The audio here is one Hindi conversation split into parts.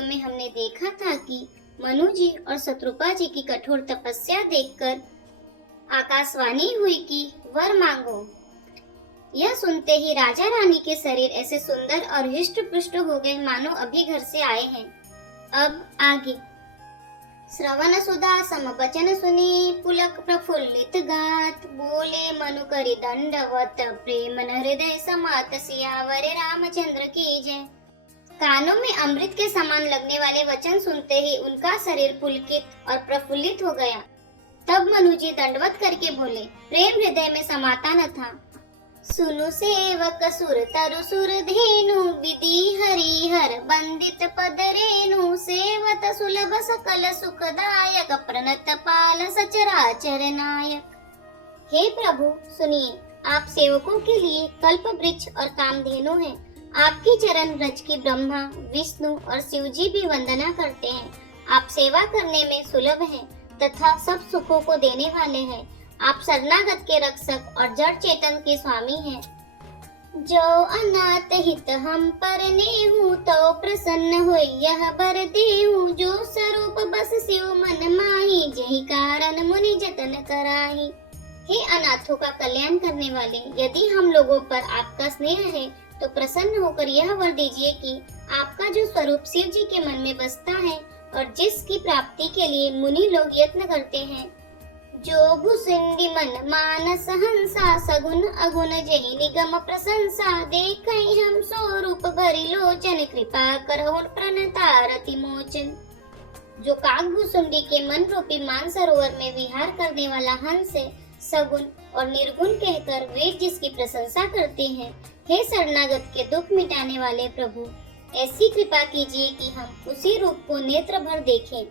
वीडियो में हमने देखा था कि मनु जी और शत्रुपा जी की कठोर तपस्या देखकर आकाशवाणी हुई कि वर मांगो। यह सुनते ही राजा रानी के शरीर ऐसे सुंदर और हृष्ट पुष्ट हो गए मानो अभी घर से आए हैं। अब आगे। श्रवण सुधा सम बचन सुनी पुलक प्रफुल्लित गात, बोले मनु करि दंडवत प्रेम न हृदय समात, सियावर रामचंद्र की जय। कानों में अमृत के समान लगने वाले वचन सुनते ही उनका शरीर पुलकित और प्रफुल्लित हो गया। तब मनु जी दंडवत करके बोले, प्रेम हृदय में समाता न था। सुनु सेवक सुर तरु सुर धेनु, विधि हरिहर बंदित पद रेणु, सेवत सुलभ सकल सुखदायक, प्रणत पाल सचराचर नायक। हे प्रभु सुनिए, आप सेवकों के लिए कल्प वृक्ष और कामधेनु हैं। आपकी चरण रज की ब्रह्मा विष्णु और शिव जी भी वंदना करते हैं। आप सेवा करने में सुलभ हैं तथा सब सुखों को देने वाले हैं। आप शरणागत के रक्षक और जड़ चेतन के स्वामी हैं। जो अनाथ हित हम परने हूँ, तो प्रसन्न होई यह बर देहु, जो स्वरूप बस शिव मन माही, जहि कारण मुनि जतन कराही। हे अनाथों का कल्याण करने वाले, यदि हम लोगों पर आपका स्नेह है तो प्रसन्न होकर यह वर दीजिए कि आपका जो स्वरूप शिव जी के मन में बसता है और जिसकी प्राप्ति के लिए मुनि लोग यत्न करते हैं। जो भुसुंडी मन मानस हंसा, सगुन अगुण जहि निगम प्रशंसा, देखई हम स्वरूप भरि लोचन, कृपा करहुन प्रणतारति मोचन। जो काकभुसुंडी के मन रूपी मान सरोवर में विहार करने वाला हंस है, सगुन और निर्गुण कहकर वे जिसकी प्रशंसा करते हैं। हे शरणागत के दुख मिटाने वाले प्रभु, ऐसी कृपा कीजिए कि हम उसी रूप को नेत्र भर देखें।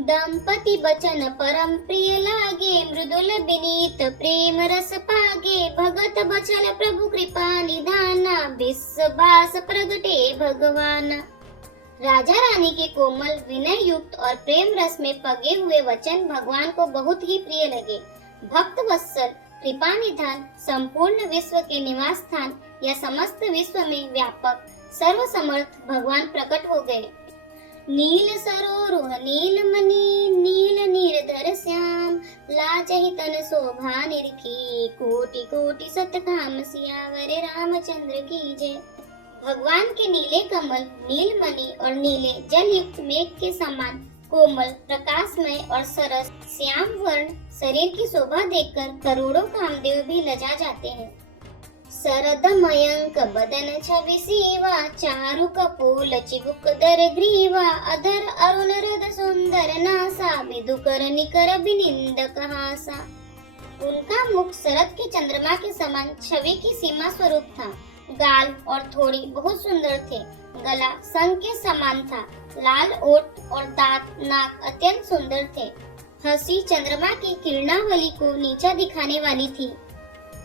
दंपति बचन परम प्रिय लागे, मृदुल विनीत प्रेम रस पागे, भगत बचन प्रभु कृपा निधाना, विश्वास प्रगटे भगवान। राजा रानी के कोमल विनय युक्त और प्रेम रस में पगे हुए वचन भगवान को बहुत ही प्रिय लगे। भक्त वत्सल कृपा निधान, संपूर्ण विश्व के निवास स्थान या समस्त विश्व में व्यापक सर्व समर्थ भगवान प्रकट हो गए। नील सरोरुह नील मणि, नील नीरधर श्याम, लाजहि तन शोभा निरखी, कोटि कोटि सतकाम, सियावर रामचंद्र की जय। भगवान के नीले कमल, नील मणि और नीले जल युक्त मेघ के समान कोमल, प्रकाशमय और सरस श्याम वर्ण शरीर की शोभा देखकर करोड़ों कामदेव भी लजा जाते हैं। सरद मयंक बदन छवि सीवा, चारु कपोल चिबुक दर ग्रीवा, अधर अरुण हृद सुंदर नासा, विदुकर निकर बिनिंद कहासा। उनका मुख शरद के चंद्रमा के समान छवि की सीमा स्वरूप था। गाल और थोड़ी बहुत सुंदर थे। गला शंख के समान था। लाल ओठ और दांत नाक अत्यंत सुंदर थे। हंसी चंद्रमा की किरणावली को नीचा दिखाने वाली थी।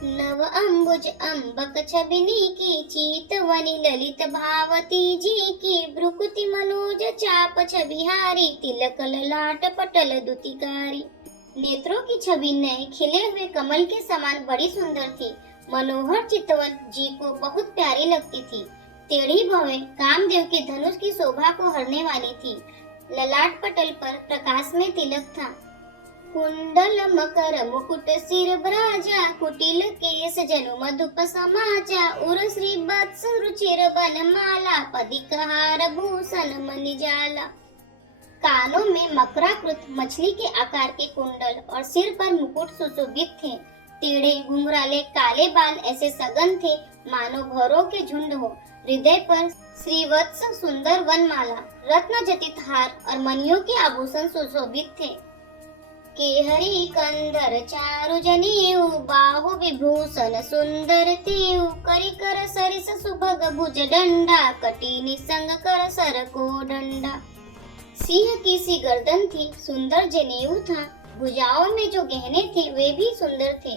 नव अंबुज अम्बक छबिनी की, चीतवनी ललित भावती जी की, भ्रुकुति मनोज चाप छबिहारी, तिलक ललाट पटल दुतिकारी। नेत्रों की छवि नए खिले हुए कमल के समान बड़ी सुंदर थी। मनोहर चितवन जी को बहुत प्यारी लगती थी। टेढ़ी भवें कामदेव के धनुष की शोभा को हरने वाली थी। ललाट पटल पर प्रकाश में तिलक था। कुंडल मकर मुकुट सिर ब्राजा, कुटिल केस जनु मधुप समाजा, उर श्री वत्स रुचिर बनमाला, पदिक हार भूषण मणिजाला। कानों में मकराकृत मछली के आकार के कुंडल और सिर पर मुकुट सुशोभित थे। टेढ़े घुंघराले काले बाल ऐसे सघन थे मानो भौरों के झुंड हो। हृदय पर श्रीवत्स सुंदर वनमाला, रत्न जटित हार और मणियों के आभूषण सुशोभित थे। केहरी कंधर चारु जनेऊ, बाहु विभूषण सुंदर तेऊ, करिकर सरिस सुभग भुज डंडा, कटी निसंग कर सर को डंडा। सिंह की सी गर्दन थी, सुंदर जनेऊ था। भुजाओं में जो गहने थे वे भी सुंदर थे।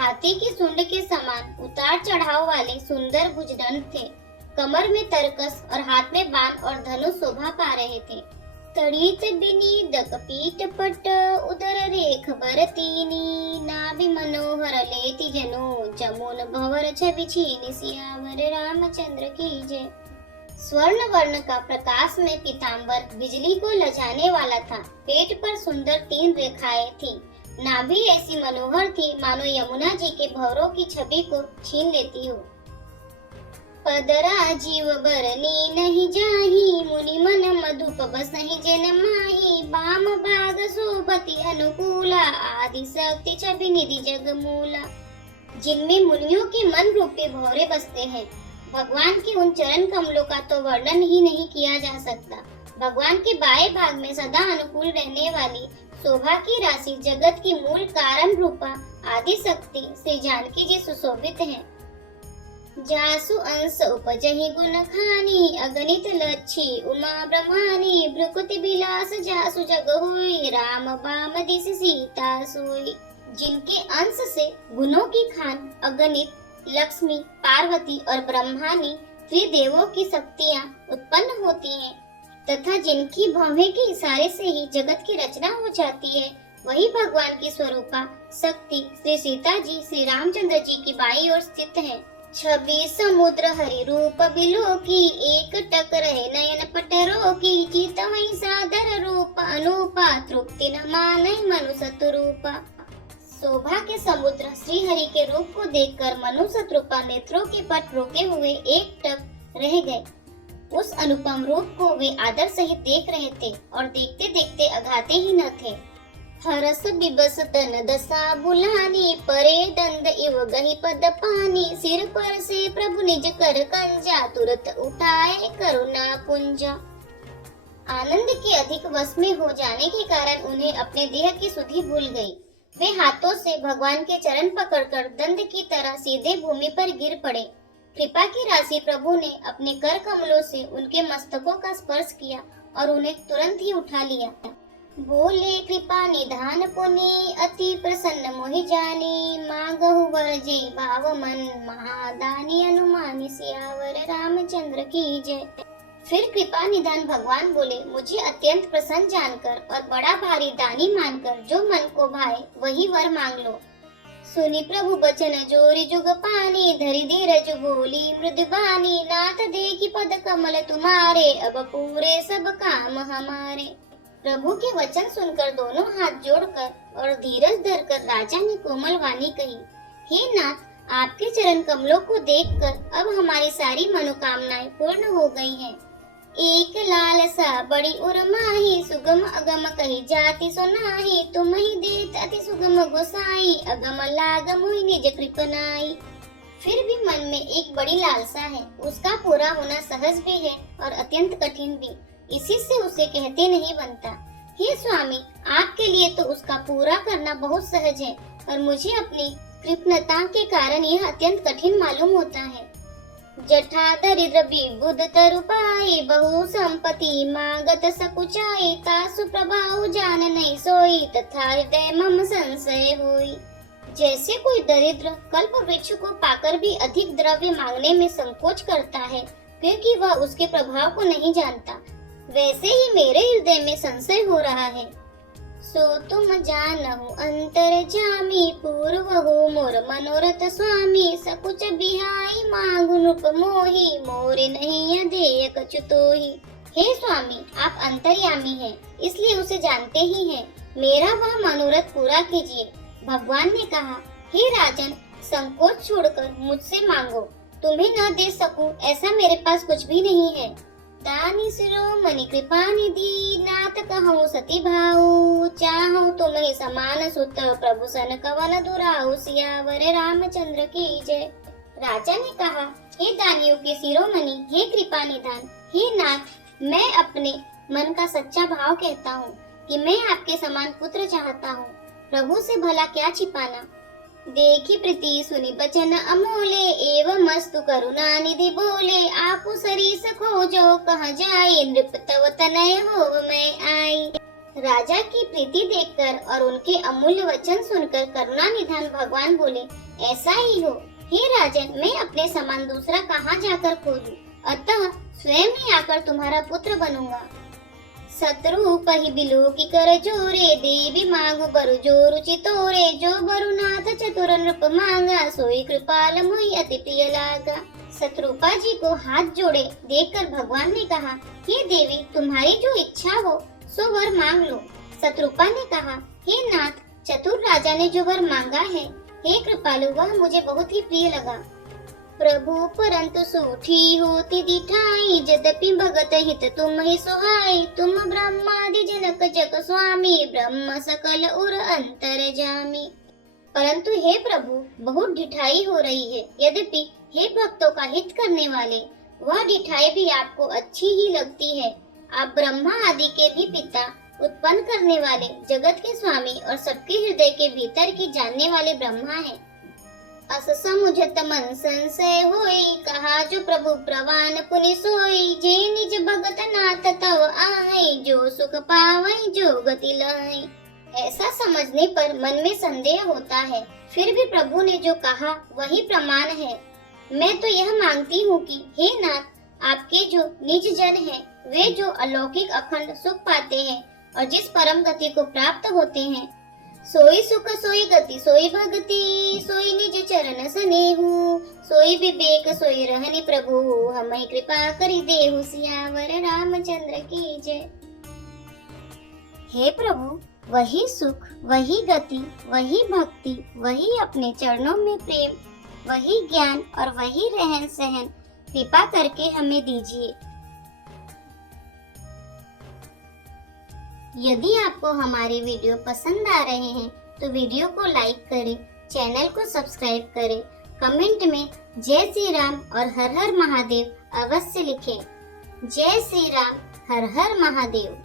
हाथी की सूंड के समान उतार चढ़ाव वाले सुंदर भुजदंड थे। कमर में तरकस और हाथ में बाण और धनुष शोभा पा रहे थे। तड़ित बिनीदक पीठ पट, उदर रेख बरतीनी, नाभि मनोहर लेति जनो, जमुन भंवर छवि छीनि, सियावर रामचंद्र की जय। स्वर्ण वर्ण का प्रकाश में पीतांबर बिजली को लजाने वाला था। पेट पर सुंदर 3 रेखाएं थी। नाभि ऐसी मनोहर थी मानो यमुना जी के भौरों की छवि को छीन लेती हो। पदरा जीव बरनी नहीं जाही, मुनि मन मधुप बसहि जन माही। बाम भाग शोभति अनुकूला, आदि शक्ति छवि निधि जग मूला। जिनमें मुनियों के मन रूपी भौरे बसते हैं, भगवान के उन चरण कमलों का तो वर्णन ही नहीं किया जा सकता। भगवान के बाएं भाग में सदा अनुकूल रहने वाली शोभा की राशि जगत की मूल कारण रूपा आदि शक्ति श्री जानकी जी सुशोभित हैं। जासु अंश उपजहि गुण खानी, अगणित लच्छी उमा ब्रह्मानी। भ्रुकुति बिलास जासु जग होई, राम बाम दिस सीता सोई। जिनके अंश से गुणों की खान अगणित लक्ष्मी, पार्वती और ब्रह्मानी त्रिदेवों की शक्तियाँ उत्पन्न होती हैं, तथा जिनकी भौहें के इशारे से ही जगत की रचना हो जाती है, वही भगवान की स्वरूपा शक्ति श्री सीता जी श्री रामचंद्र जी की बाईं ओर स्थित है। छवि समुद्र हरि रूप बिलो की, एक टक रहे नयन पटरो की। चित वही सादर रूप अनूपा, तृप्ति न मानै मनु सतरूपा। शोभा के समुद्र श्री हरि के रूप को देखकर मनु शत्रुपा नेत्रों के पट रोके हुए एक टक रह गए। उस अनुपम रूप को वे आदर सहित देख रहे थे और देखते देखते अघाते ही न थे। हरस बिबस तन दशा बुलानी, परे दंड इव गही पद पानी। सिर पर से प्रभु निज कर कंजा, तुरत उठाए करुणा पुंजा। आनंद के अधिक वश में हो जाने के कारण उन्हें अपने देह की सुधि भूल गई। वे हाथों से भगवान के चरण पकड़कर दंड की तरह सीधे भूमि पर गिर पड़े। कृपा की राशि प्रभु ने अपने कर कमलों से उनके मस्तकों का स्पर्श किया और उन्हें तुरंत ही उठा लिया। बोले कृपा निधान पुनि, अति प्रसन्न मोहि जानी। मांगहु वर जे भाव मन, महादानी अनुमानी। सियावर रामचंद्र की जय। फिर कृपा निधान भगवान बोले, मुझे अत्यंत प्रसन्न जानकर और बड़ा भारी दानी मानकर जो मन को भाए वही वर मांग लो। सुनी प्रभु बचन जोरी जुग पानी, धरि धीरज बोली मृदुबानी। नाथ देखी पद कमल तुम्हारे, अब पूरे सब काम हमारे। प्रभु के वचन सुनकर दोनों हाथ जोड़कर और धीरज धरकर राजा ने कोमल वाणी कही, हे नाथ, आपके चरण कमलों को देखकर अब हमारी सारी मनोकामनाएं पूर्ण हो गई हैं। एक लालसा बड़ी उर्माही, सुगम अगम कही जाति सुनाही। तुम ही देत अति सुगम गोसाई, अगम लाग मोहि निज कृपनाई। फिर भी मन में एक बड़ी लालसा है, उसका पूरा होना सहज भी है और अत्यंत कठिन भी। इसी से उसे कहते नहीं बनता। हे स्वामी, आपके लिए तो उसका पूरा करना बहुत सहज है और मुझे अपनी कृपणता के कारण यह अत्यंत कठिन मालूम होता है। जठा दरिद्र विबुध तरुपाई, बहु संपत्ति मांगत सकुचाई। तासु प्रभाव जान नहीं सोई, तथा हृदय मम संशय होई। जैसे कोई दरिद्र कल्प वृक्ष को पाकर भी अधिक द्रव्य मांगने में संकोच करता है क्योंकि वह उसके प्रभाव को नहीं जानता, वैसे ही मेरे हृदय में संशय हो रहा है। सो तुम जानहु अंतर जामी, पूर्व हो मोर मनोरथ स्वामी। सकुच बिहाई मांगु नृप मोही, मोरे नहीं अधेय कछु तोही। हे स्वामी, आप अंतर्यामी हैं, इसलिए उसे जानते ही हैं। मेरा वह मनोरथ पूरा कीजिए। भगवान ने कहा, हे राजन, संकोच छोड़कर मुझसे मांगो। तुम्हें न दे सकूं ऐसा मेरे पास कुछ भी नहीं है। दानी शिरोमणि कृपा निधि, नाथ कहूँ सती भाऊ। चाहूँ तुम्हें समान सुत, प्रभु सन कवन दुराऊ। सियावर रामचंद्र की जय। राजा ने कहा, हे दानियों के शिरोमणि, हे कृपा निधान, हे नाथ, मैं अपने मन का सच्चा भाव कहता हूँ कि मैं आपके समान पुत्र चाहता हूँ। प्रभु से भला क्या छिपाना। देखी प्रीति सुनी बचन अमोले, एवं मस्तु करुणा निधि बोले। आपु सरीस खोजो कहाँ जाए, नृप तव तनय हो मैं आई। राजा की प्रीति देखकर और उनके अमूल्य वचन सुनकर करुणा निधान भगवान बोले, ऐसा ही हो। हे राजन, मैं अपने समान दूसरा कहाँ जाकर खोजूं, अतः स्वयं ही आकर तुम्हारा पुत्र बनूंगा। शत्रु पहि बिलो की कर जोरे, देवी मांगो बरु जो रुचि तोरे, जो बरु नाथ चतुर नृप मांगा, सोई कृपाल मोहि अति प्रिय लागा। शत्रुपा जी को हाथ जोड़े देखकर भगवान ने कहा, हे देवी, तुम्हारी जो इच्छा हो सो वर मांग लो। शत्रुपा ने कहा, हे नाथ, चतुर राजा ने जो वर मांगा है, हे कृपालु, वह मुझे बहुत ही प्रिय लगा। प्रभु परंतु सूठी होती दिठाई, यद्यपि भगत हित तुम ही सुहाई, तुम ब्रह्मादि जनक जग स्वामी, ब्रह्म सकल उर अंतर जामी। परंतु हे प्रभु, बहुत ढिठाई हो रही है। यद्यपि हे भक्तों का हित करने वाले, वह ढिठाई भी आपको अच्छी ही लगती है। आप ब्रह्मा आदि के भी पिता, उत्पन्न करने वाले, जगत के स्वामी और सबके हृदय के भीतर की जानने वाले ब्रह्मा हैं। अस समुझत मन संशय होई, कहा जो प्रभु प्रवान पुनि सोई, जे निज भगत नाथ तव आए, जो सुख पावई जो गति लाए। ऐसा समझने पर मन में संदेह होता है, फिर भी प्रभु ने जो कहा वही प्रमाण है। मैं तो यह मांगती हूँ कि हे नाथ, आपके जो निज जन हैं, वे जो अलौकिक अखंड सुख पाते हैं और जिस परम गति को प्राप्त होते हैं, सोई सुख सोई गति सोई भक्ति, सोई निज चरण सनेहु, सोई विवेक सोई रहनि प्रभु, हमहि कृपा करि देहु, सियावर रामचंद्र की जय। हे प्रभु, वही सुख, वही गति, वही भक्ति, वही अपने चरणों में प्रेम, वही ज्ञान और वही रहन सहन कृपा करके हमें दीजिए। यदि आपको हमारे वीडियो पसंद आ रहे हैं तो वीडियो को लाइक करें, चैनल को सब्सक्राइब करें, कमेंट में जय श्री राम और हर हर महादेव अवश्य लिखें। जय श्री राम, हर हर महादेव।